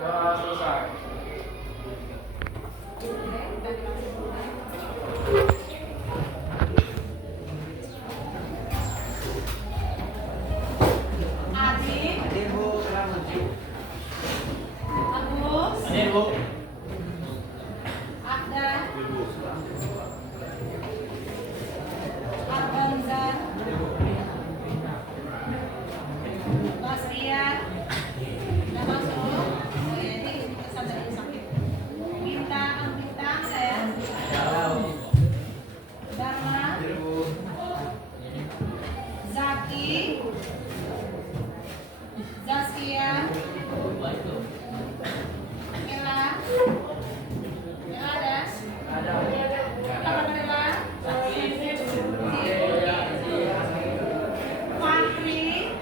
Sudah selesai. Hadir Bu, selamat Bu. Agus, Hadir Bu. Akda, Arbanza, Basria, udah masuk. Oh ya, ini pesan dari sakit. Bintang, bintang saya. Dharma, Zaki, Zaskia, Ella, ada. Apa Ella? Fahri,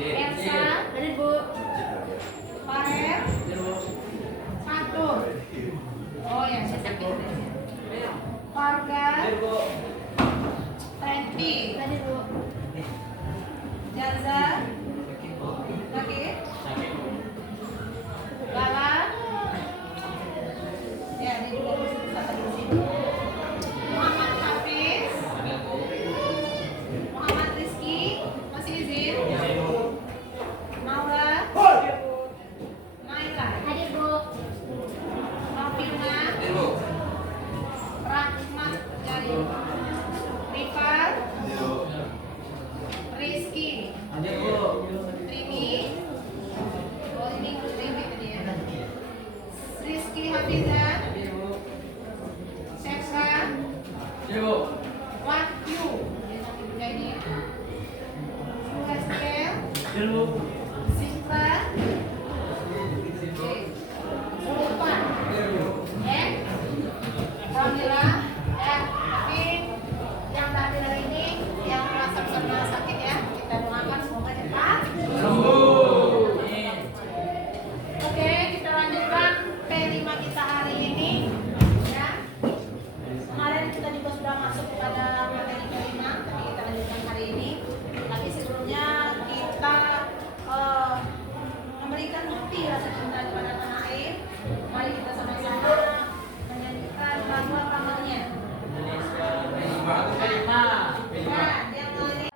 Elsa, Faher, Fatur. Oh ya, saya sakit. Farga, Tenti, Jaza, Laki, Lala, ya dia juga bisa di sini. Muhammad Hafiz, Muhammad Rizky, masih izin? Naura, Naila, Novina, Rahmat Jari, Rifat, Rizky, Trini, oh ini Trini tadi ya. Rizky Hafizah, Sefra, Wahyu, jadi Suhestel, Zikra, Sulpan, Pramila, tapi yang tadi hari ini yang merasa benar sakit ya, kita doakan semoga cepat sembuh. Oke, kita lanjutkan P5 kita hari ini ya. Kemarin kita juga sudah masuk pada materi P5, tapi kita lanjutkan hari ini. Tapi sebelumnya kita memberikan bukti rasa cinta kepada tanah air. Mari kita sama-sama menyanyikan lagu apa namanya? Nah, yang ini.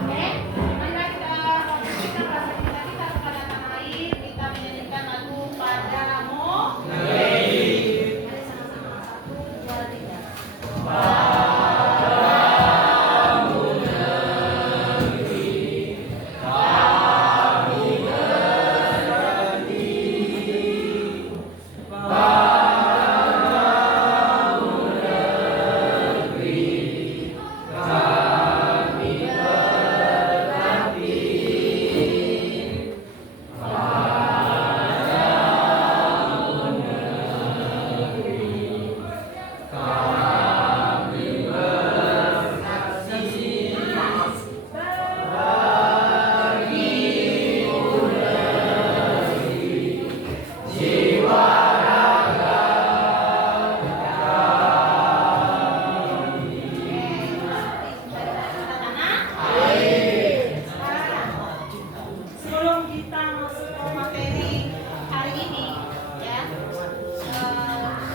Oke, marilah kita membuktikan rasa cinta kita kepada tanah air. Kita menyanyikan lagu Padamu. Mari sama-sama 1, 2, 3. Sebelum kita masuk ke materi hari ini, ya,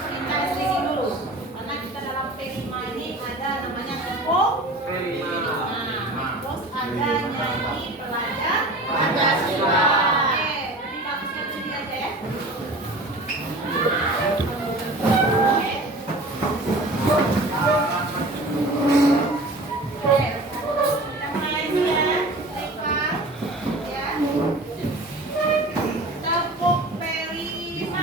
kita sedikit dulu, karena kita dalam P5 ini ada namanya kelompok. Nah, terus ada nyanyi pelajar Pancasila. Jadi bagusnya sini aja ya. Oke, kita mulai dulu ya. Reva, ya. Tepuk P5.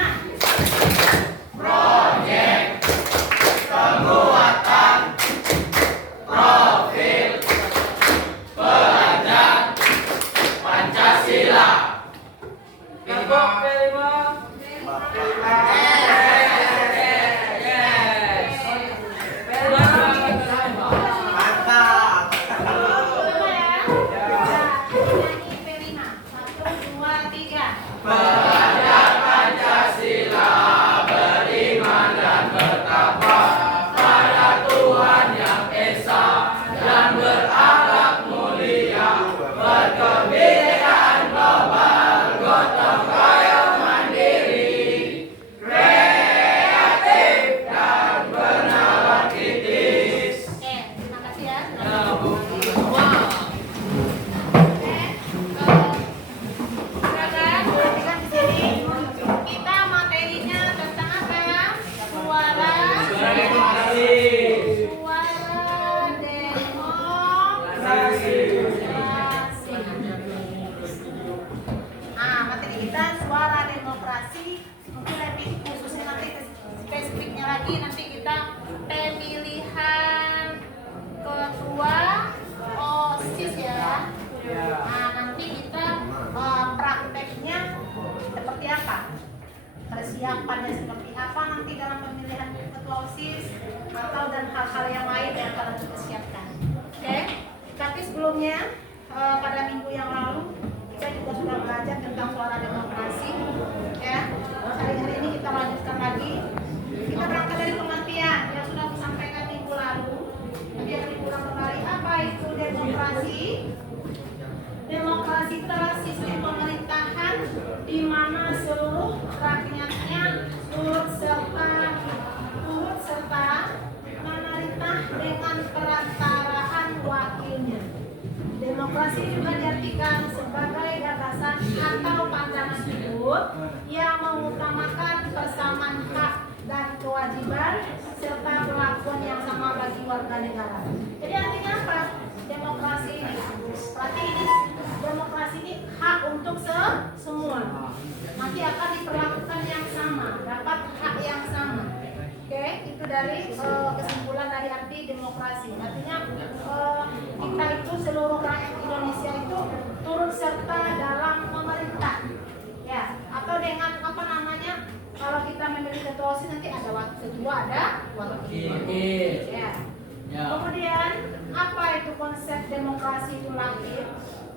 Berkebinekaan lagi nanti kita pemilihan ketua OSIS ya. Nah, nanti kita prakteknya seperti apa? Persiapannya seperti apa nanti dalam pemilihan ketua OSIS atau dan hal-hal yang lain yang akan kita siapkan. Oke? Tapi sebelumnya pada minggu yang lalu kita juga sudah belajar tentang suara demokrasi. Ya, hari ini kita lanjutkan lagi. Kita berangkat dari pengertian yang sudah disampaikan minggu lalu. Tapi yang diulang kembali, apa itu demokrasi? Demokrasi adalah sistem pemerintahan di mana seluruh rakyatnya turut serta memerintah dengan perantaraan wakilnya. Demokrasi juga diartikan sebagai gagasan atau pandangan hidup yang mengutamakan persamaan hak dan kewajiban serta perlakuan yang sama bagi warga negara. Jadi artinya apa? Demokrasi ini, berarti ini demokrasi ini hak untuk semua. Nanti akan diperlakukan yang sama, dapat hak yang sama. Oke, itu dari kesimpulan dari arti demokrasi. Artinya kita itu seluruh rakyat Indonesia itu turut serta dalam pemerintah. Ya, atau dengan apa namanya? Kalau kita memilih ketua OSIS nanti ada wakil ketua, ada wakil. Ya. Kemudian apa itu konsep demokrasi itu lahir?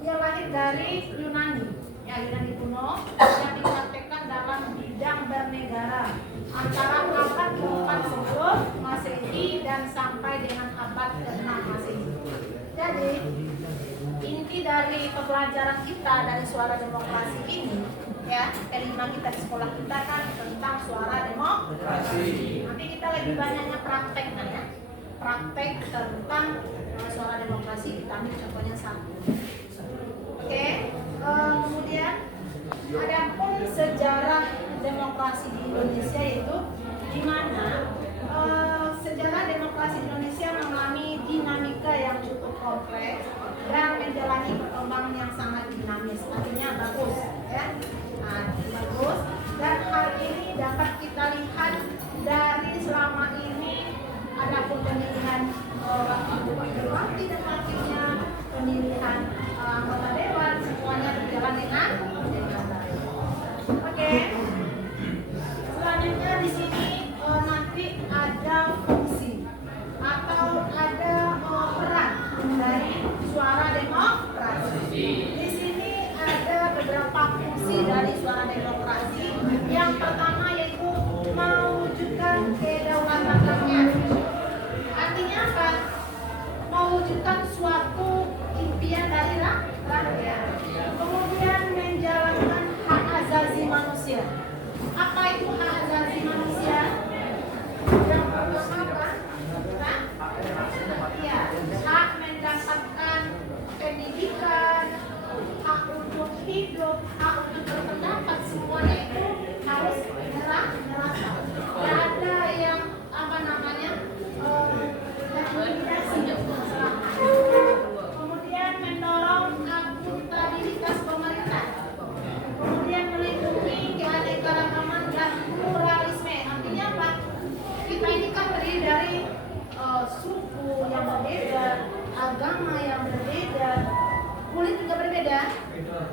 Dia lahir dari Yunani, ya Yunani kuno yang dipraktekkan dalam bidang bernegara antara abad ke-4 sebelum Masehi dan sampai dengan abad ke-6 Masehi. Jadi inti dari pembelajaran kita dari suara demokrasi ini, ya kelima kita di sekolah kita kan tentang suara demokrasi. Nanti kita lebih banyaknya praktek kan ya. Praktek tentang suara demokrasi kita ambil contohnya satu. Oke, kemudian ada pun sejarah demokrasi di Indonesia itu di mana sejarah demokrasi di Indonesia mengalami dinamika yang cukup kompleks dan menjalani perkembangan yang sangat dinamis. Artinya bagus, ya. Nah, bagus. Dan hal ini dapat kita lihat dari selama ini adapun pemilihan bupati dan wakilnya, pemilihan anggota dewan, semuanya berjalan dengan baik. Oke. Selanjutnya di sini nanti ada fungsi atau ada peran dari suara demokrasi. Di sini ada beberapa fungsi dari suara demokrasi. Yang pertama yaitu mewujudkan kedaulatan rakyat. Artinya apa? Mewujudkan suatu impian dari rakyat. Kemudian menjalankan hak asasi manusia. Apa itu hak asasi manusia? Yang pertama apa? Ya, hak mendapatkan pendidikan, hak untuk hidup, hak untuk berpendapat, semuanya itu harus merata. Tidak ada yang apa namanya kemudian mendorong akuntabilitas pemerintah, kemudian melindungi keanekaragaman dan pluralisme. Artinya apa? Kita ini kan terdiri dari suku yang berbeda, agama yang berbeda, kulit juga berbeda.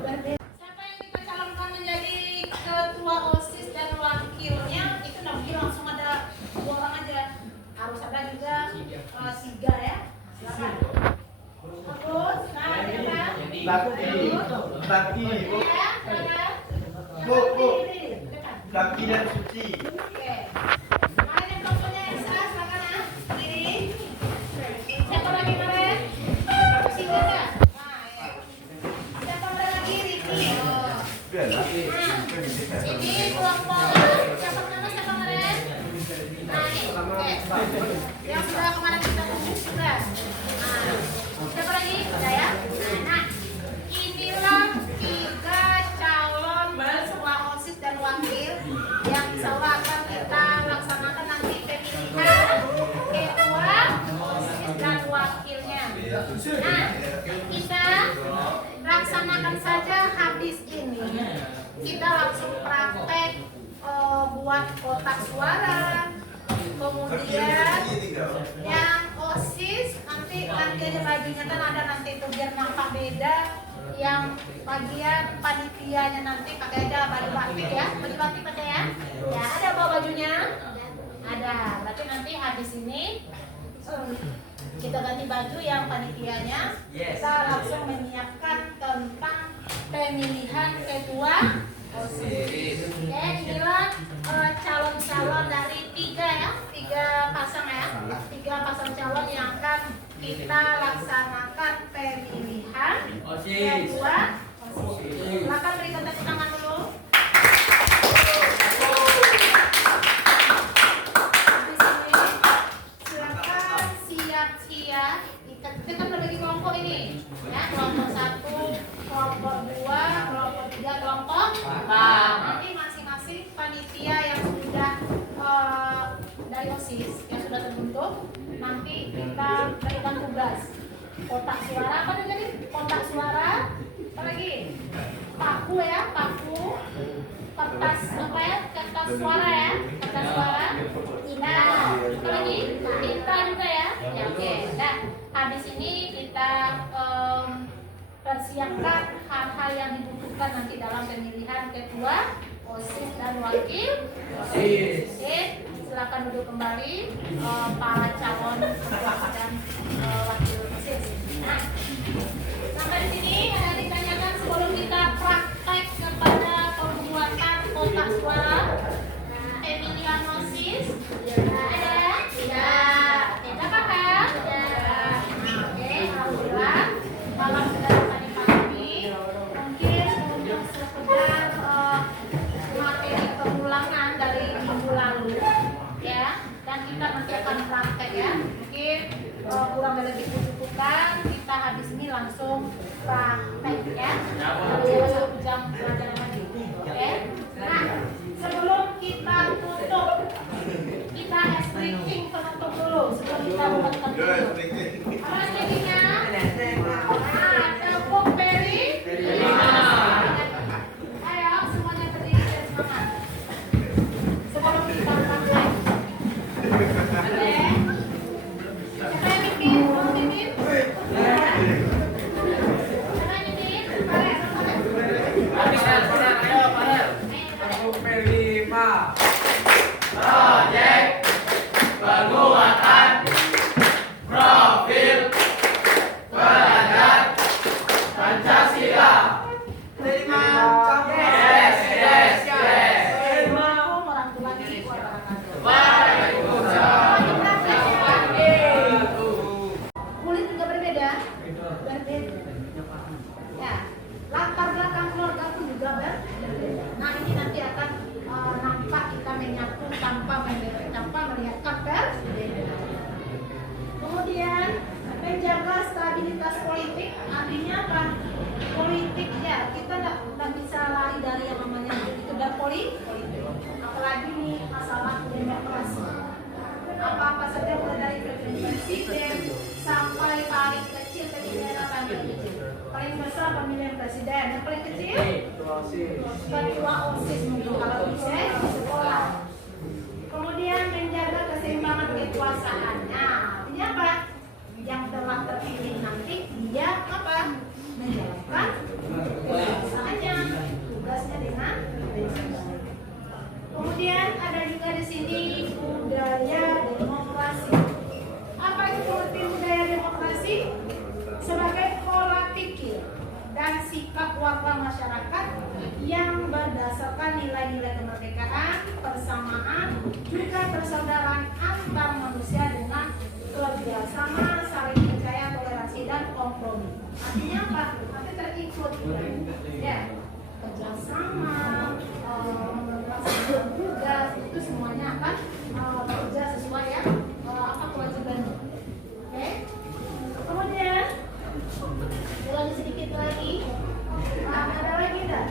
Siapa yang kita calonkan menjadi ketua OSIS dan wakilnya itu nanti langsung ada 2 orang aja. Harus ada juga 3 ya. Silakan. Bagus. Nah, siapa? Bakti, Bakti dan Suci. Oke. Mana yang fotonya Elsa? Silakan ya. Ini. Siapa lagi kemarin? Siapa ada? Nah, ya. Siapa ada lagi? Riki. Nah, ini kelompok siapa nama siapa kemarin? Nah, ini. Oke. Yang sudah kemarin kita tulis sudah. Nah, siapa lagi? Udah ya? Nah, inilah 3 calon ketua OSIS dan wakil yang insya Allah akan kita laksanakan nanti pemilihan ketua OSIS dan wakilnya. Nah, kita laksanakan saja habis ini. Kita langsung praktek buat kotak suara, Kemudian yang OSIS nanti aja bajunya kan ada nanti itu biar nampak beda. Yang bagian panitianya nanti pakai aja baju batik ya, baju batik pakai ya. Ya ada bawa bajunya, ada. Berarti nanti habis ini kita ganti baju yang panitianya. Kita langsung menyiapkan tentang pemilihan ketua OSIS. Oke, inilah calon-calon dari tiga pasang ya, tiga pasang calon yang akan kita laksanakan pemilihan ketua OSIS. Silakan berikan tepuk tangan dulu. Habis ini silakan siap-siap. Kita kan berbagi kelompok ini, ya kelompok 1, kelompok 2, kelompok 3, kelompok 4. Nanti masing-masing panitia yang sudah dari OSIS yang sudah terbentuk, nanti kita berikan tugas kotak suara, apa nih jadi kotak suara, apa lagi paku ya, paku, kertas apa ya, kertas suara ya, kertas suara, nah apa lagi tinta juga ya, ya oke. Nah habis ini kita persiapkan hal-hal yang dibutuhkan nanti dalam pemilihan ketua OSIS dan wakil OSIS. Oke, silakan duduk kembali para calon ketua dan wakil OSIS. Nah, sampai di sini ada ditanyakan sebelum kita praktek kepada pembuatan kotak suara pemilihan OSIS. Ada? Ya. Tidak apa-apa? Ya. Oke, alhamdulillah. Kalau sudah dapat dipahami, mungkin untuk sekedar materi pengulangan dari minggu lalu, ya. Dan kita nanti akan praktek ya. Mungkin kurang lebih dibutuhkan. Kita habis ini langsung praktek ya. Cuma 1 jam pelajaran lagi. Oke. Nah, sebelum kita tutup, kita ice breaking penutup dulu sebelum kita buatkan tutup. Apa speakingnya? Tepuk beri. Ayo semuanya berdiri dan semangat. Sebelum kita praktek. Oke. Siapa yang bikin? Mau bikin? Siapa yang bikin? Proyek penguatan profil pelajar Pancasila. Kulit juga berbeda. Ya, latar belakang keluarga pun juga berbeda. Nah ini nanti akan nampak kita menyatu tanpa melihat kapel. Kemudian menjaga stabilitas politik, artinya apa? Politik ya, kita nggak bisa lari dari yang namanya sekedar politik. Apalagi nih masalah demokrasi. Apa-apa saja mulai dari presiden sampai paling kecil pemilihan apa yang paling kecil? Paling besar pemilihan presiden, yang paling kecil ketua OSIS mungkin kalau bisa di sekolah. Kemudian menjaga keseimbangan kekuasaan. Nah, artinya apa? Yang telah terpilih nanti dia apa? Menjalankan kekuasaannya, tugasnya dengan baik. Kemudian ada juga di sini budaya demokrasi. Apa itu pengertian budaya demokrasi? Sebagai pola pikir dan sikap warga masyarakat yang berdasarkan nilai-nilai kemerdekaan, persamaan, juga persaudaraan antar manusia dengan kerjasama, saling percaya, toleransi dan kompromi. Artinya apa? Nanti terikut ya, kerjasama, melaksanakan tugas itu semuanya akan bekerja sesuai ya apa kewajibannya. Oke. Kemudian ulangi sedikit lagi. Ada lagi enggak?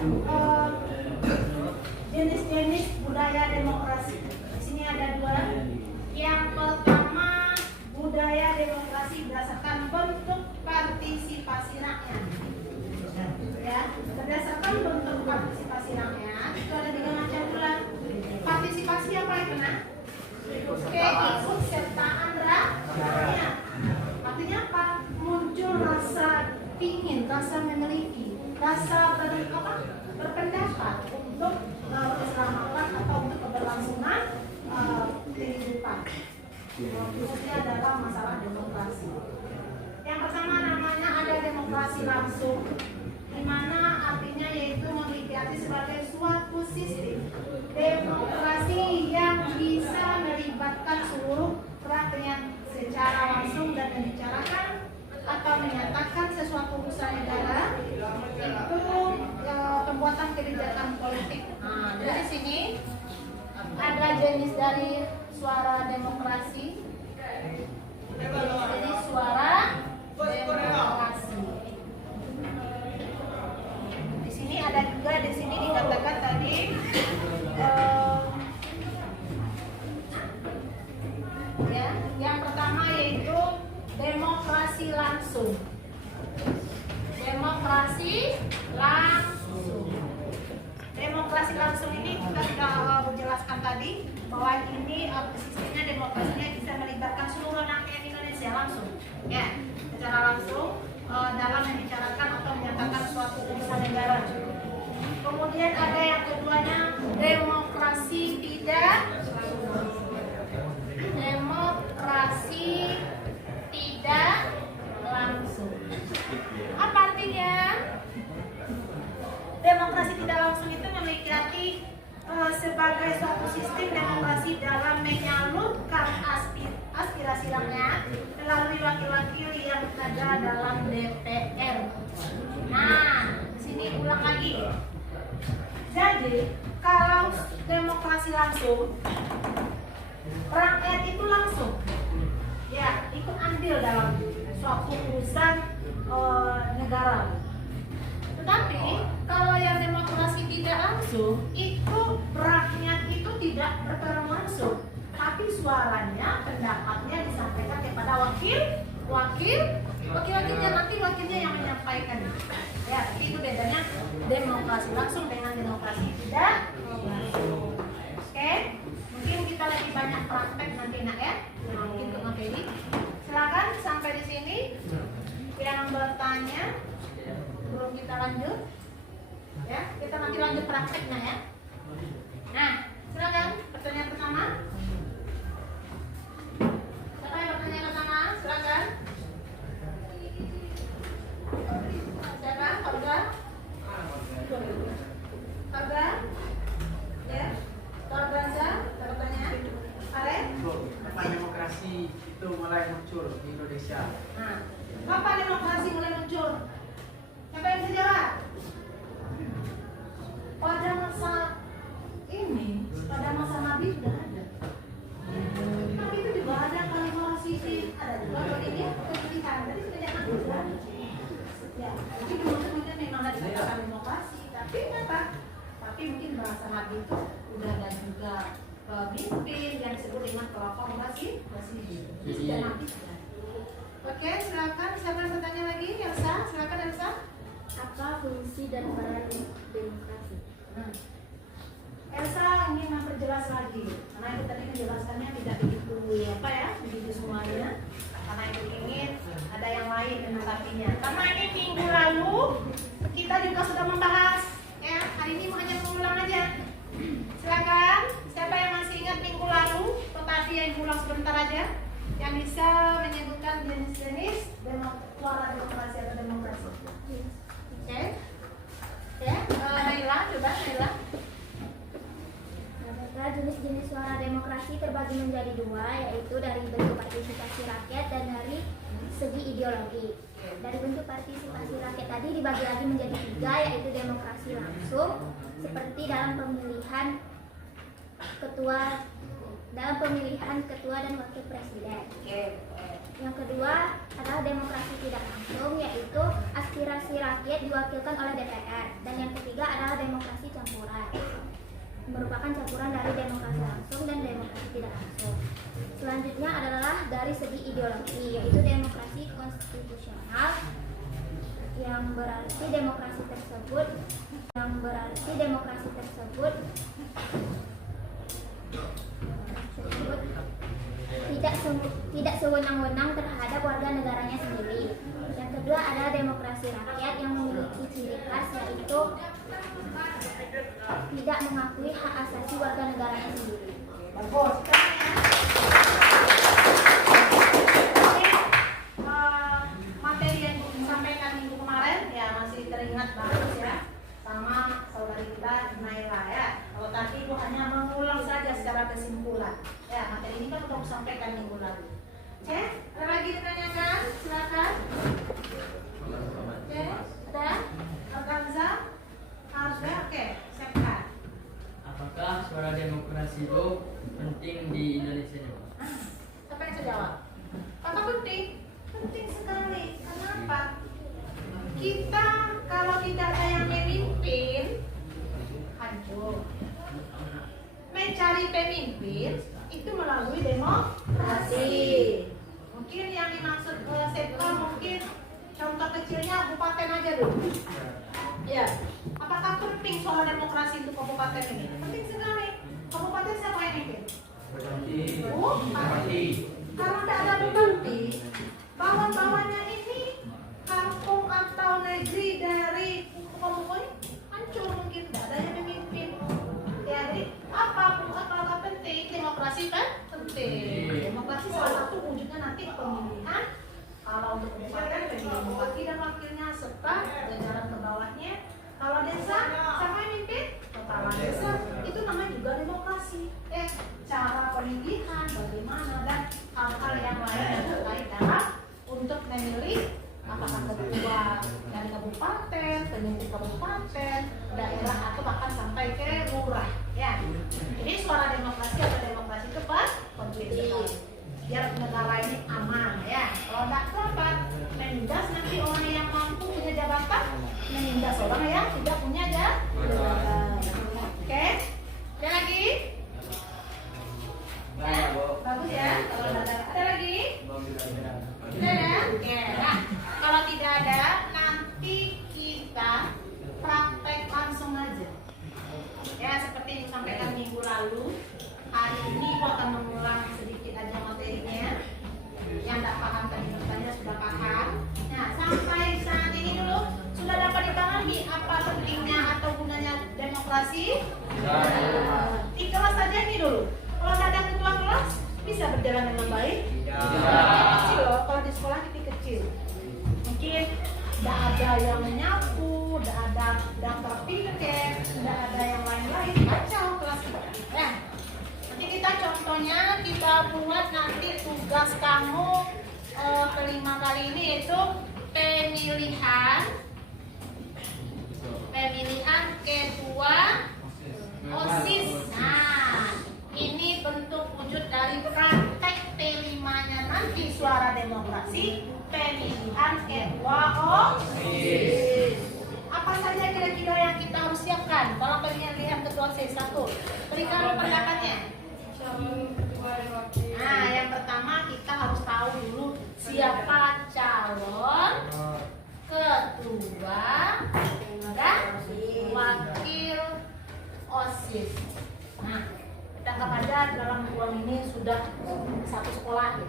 Jenis-jenis budaya demokrasi. Di sini ada 2. Yang pertama, budaya demokrasi berdasarkan bentuk partisipasi rakyat. Ya, berdasarkan bentuk partisipasi rakyat itu ada 3 macam pula. Partisipasi apa yang kena? KI, memiliki rasa berpendapat untuk keselamatan atau untuk keberlangsungan kehidupan, khususnya dalam masalah demokrasi. Yang pertama namanya ada demokrasi langsung, di mana artinya yaitu memiliki sebagai suatu sistem demokrasi yang bisa melibatkan seluruh rakyat secara langsung dan membicarakan atau menyatakan sesuatu urusan negara itu pembuatan kebijakan politik. Nah, dari sini ada jenis dari suara demokrasi. Jadi suara demokrasi. Di sini ada juga di sini dikatakan tadi ya, yang pertama yaitu demokrasi langsung. Demokrasi langsung. Demokrasi langsung ini kita sudah menjelaskan tadi bahwa ini sistemnya demokrasinya bisa melibatkan seluruh rakyat Indonesia langsung, ya, secara langsung dalam membicarakan atau menyatakan suatu urusan negara. Kemudian ada yang keduanya demokrasi tidak langsung. Apa artinya? Demokrasi tidak langsung itu memiliki sebagai suatu sistem demokrasi dalam menyalurkan aspirasi rakyat melalui wakil-wakil yang ada dalam DPR. Nah, di sini ulang lagi. Jadi, kalau demokrasi langsung, rakyat itu langsung ya ikut andil dalam suatu urusan negara. Tetapi kalau yang demokrasi tidak langsung, itu rakyat itu tidak berperan langsung, tapi suaranya, pendapatnya disampaikan kepada wakilnya, nanti wakilnya yang menyampaikan. Ya, itu bedanya demokrasi langsung dengan demokrasi tidak langsung. Oke, mungkin kita lebih banyak praktek nanti nak ya. Mungkin untuk materi. Silakan sampai di sini. Yang bertanya belum kita lanjut. Ya, kita nanti lanjut prakteknya ya. Nah, silakan pertanyaan pertama. Siapa yang bertanya pertama? Silakan. Siapa? Olga? Olga? Ya. Olga, pertanyaan. Kalian? Kapan demokrasi itu mulai muncul di Indonesia? Nah, kapan demokrasi mulai muncul? Siapa yang bisa jawab? Pada masa ini, pada masa Nabi sudah ada. Nabi itu juga ada kalibrasi, ada juga kalau ini kesulitan. Tadi sudah Nabi sudah ada. Ya, jadi mungkin memang ada dikatakan demokrasi, tapi apa? Tapi mungkin bahasa Nabi itu udah ada juga pemimpin yang disebut dengan kolaborasi. Sudah Nabi sudah. Oke, silakan. Siapa yang bertanya lagi? Elsa, silakan Elsa. Apa fungsi dan peran demokrasi? Elsa ingin memperjelas lagi, karena itu tadi menjelaskannya tidak begitu begitu semuanya. Karena itu ingin ada yang lain menanggapinya. Karena ini minggu lalu kita juga sudah membahas, ya. Hari ini hanya mengulang aja. Silakan. Siapa yang masih ingat minggu lalu, tetapi yang ulang sebentar aja, yang bisa menyebutkan jenis-jenis suara demokrasi atau demokrasi. Oke. Ya, Naila, coba Naila. Jenis-jenis suara demokrasi terbagi menjadi dua, yaitu dari bentuk partisipasi rakyat dan dari segi ideologi. Dari bentuk partisipasi rakyat tadi dibagi lagi menjadi tiga, yaitu demokrasi langsung, seperti dalam pemilihan ketua dan wakil presiden. Yang kedua adalah demokrasi tidak langsung, yaitu aspirasi rakyat diwakilkan oleh DPR. Dan yang ketiga adalah demokrasi campuran, merupakan campuran dari demokrasi langsung dan demokrasi tidak langsung. Selanjutnya adalah dari segi ideologi, yaitu demokrasi konstitusional, yang berarti demokrasi tersebut tidak sewenang-wenang terhadap warga negaranya sendiri. Yang kedua adalah demokrasi rakyat yang memiliki ciri khas yaitu tidak mengakui hak asasi warga negaranya sendiri. Bagus. Materi yang disampaikan minggu kemarin ya masih teringat bagus ya sama saudari kita Naila ya. Kalau tadi Ibu hanya mengulang saja secara kesimpulan. Ya, materi ini kan udah disampaikan minggu lalu. Oke, ada lagi ditanyakan? Silakan. Oke, ada? Organza? Harga? Oke, siapkan. Apakah suara demokrasi itu penting di Indonesia? Siapa yang bisa jawab? Apa penting? Penting sekali. Kenapa? Kita kalau tidak ada yang memimpin, hancur. Mencari pemimpin itu melalui demokrasi. Mungkin yang dimaksud sektor mungkin contoh kecilnya kabupaten aja dulu. Ya, apakah penting soal demokrasi untuk kabupaten ini? Penting sekali. Kabupaten siapa yang mimpin? Bupati. Kalau tidak ada bupati, bawah-bawahnya ini kampung atau negeri dari kampung hancur mungkin tidak ada yang memimpin. Jadi apakah penting? Demokrasi kan penting. Demokrasi salah satu wujudnya nanti pemilihan. Kalau untuk kabupaten pemilihan bupati dan wakilnya serta jajaran ke bawahnya. Kalau desa siapa yang mimpin? Kepala desa. Itu namanya juga demokrasi. Cara pemilihan bagaimana dan hal-hal yang lain yang terkait dalam untuk memilih apakah ketua dari kabupaten, pemimpin kabupaten, daerah atau bahkan sampai ke lurah. Ya, jadi suara demokrasi atau demokrasi itu penting sekali. Biar negara ini aman ya. Kalau tidak dapat menindas nanti orang yang mampu punya jabatan, menindas orang yang tidak punya jabatan. Oke, ada lagi? Bagus ya. Kalau ada lagi? Tidak ada? Oke. Nah, kalau tidak ada, nanti kita praktek langsung aja. Ya, seperti yang disampaikan minggu lalu. Hari ini aku akan mengulang sedikit aja materinya. Yang tidak paham tadi sudah paham. Nah, sampai saat ini dulu sudah dapat dipahami apa pentingnya atau gunanya demokrasi? Di kelas saja ini dulu. Kalau tidak ada ketua kelas, bisa berjalan dengan baik? Kecil loh, kalau di sekolah kecil. Mungkin tidak ada yang menyapu, tidak ada daftar piket, tidak ada yang lain-lain. Kacau kelas kita. Ya. Nanti kita contohnya kita buat nanti tugas kamu kelima kali ini yaitu pemilihan ketua OSIS. Nah, ini bentuk wujud dari praktek P5-nya nanti suara demokrasi pemilihan ketua OSIS. Apa saja kira-kira yang kita harus siapkan dalam pemilihan ketua OSIS? Satu, berikan pendapatnya. Nah, yang pertama kita harus tahu dulu siapa calon ketua dan wakil OSIS. Nah, kita anggap aja dalam ruang ini sudah satu sekolah.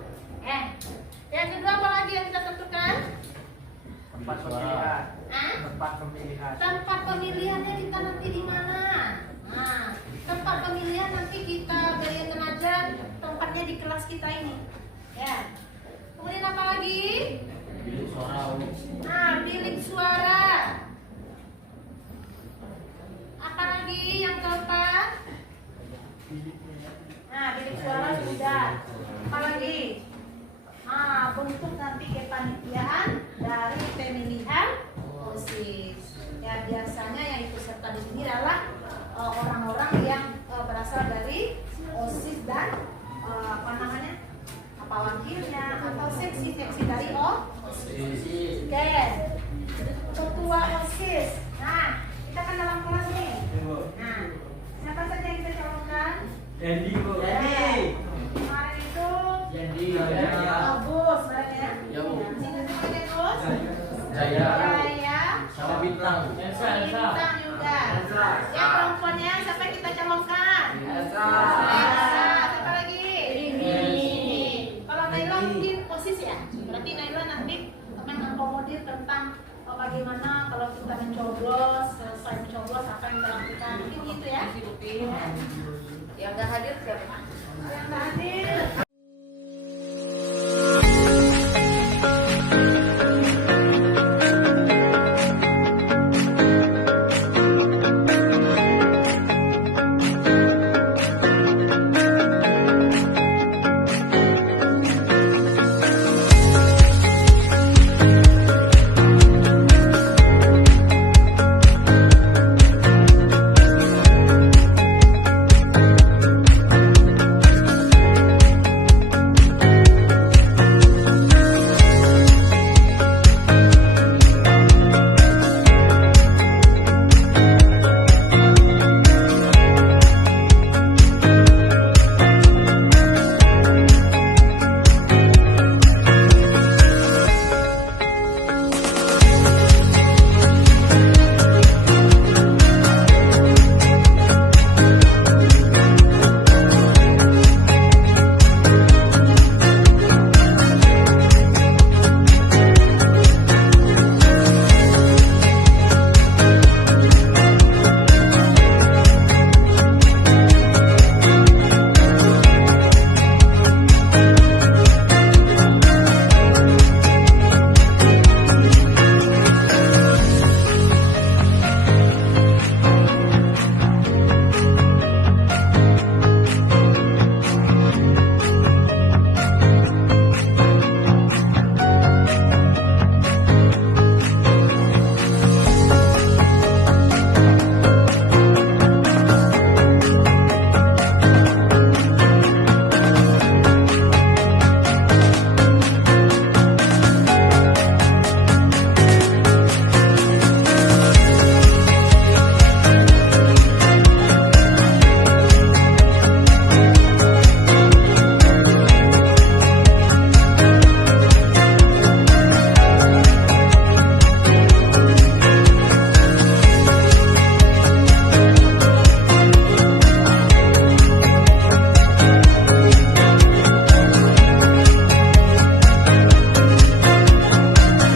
Yang kedua apa lagi yang kita tentukan? Tempat pemilihan. Tempat pemilihan. Tempat pemilihannya kita nanti di mana? Nah, tempat pemilihan nanti kita bayangkan aja tempatnya di kelas kita ini. Ya. Kemudian apa lagi? Bilik suara. Nah, bilik suara. Apa lagi yang keempat? Nah, bilik suara sudah. Apa lagi? Nah, bentuk nanti kepanitiaan dari pemilihan OSIS. Ya, biasanya yang ikut serta di sini adalah orang-orang yang berasal dari OSIS dan apa wakilnya atau seksi-seksi dari OSIS. Oke, ketua OSIS. Nah, kita kan dalam kelas nih. Nah, siapa saja yang kita calonkan? Jadi, Bu. Kemarin itu Jadi, Agus, ya? Ya, Bu. Sini-sini Gus. Jaya. Jaya. Sama Bintang. Bintang juga. Yang perempuannya siapa yang kita calonkan? Elsa. Elsa. Siapa lagi? Ini. Kalau Naila mungkin posisi ya. Berarti Naila nanti mengakomodir hadir tentang bagaimana kalau kita mencoblos, selesai mencoblos apa yang kita lakukan, mungkin gitu ya. Yang nggak hadir siapa? Yang nggak hadir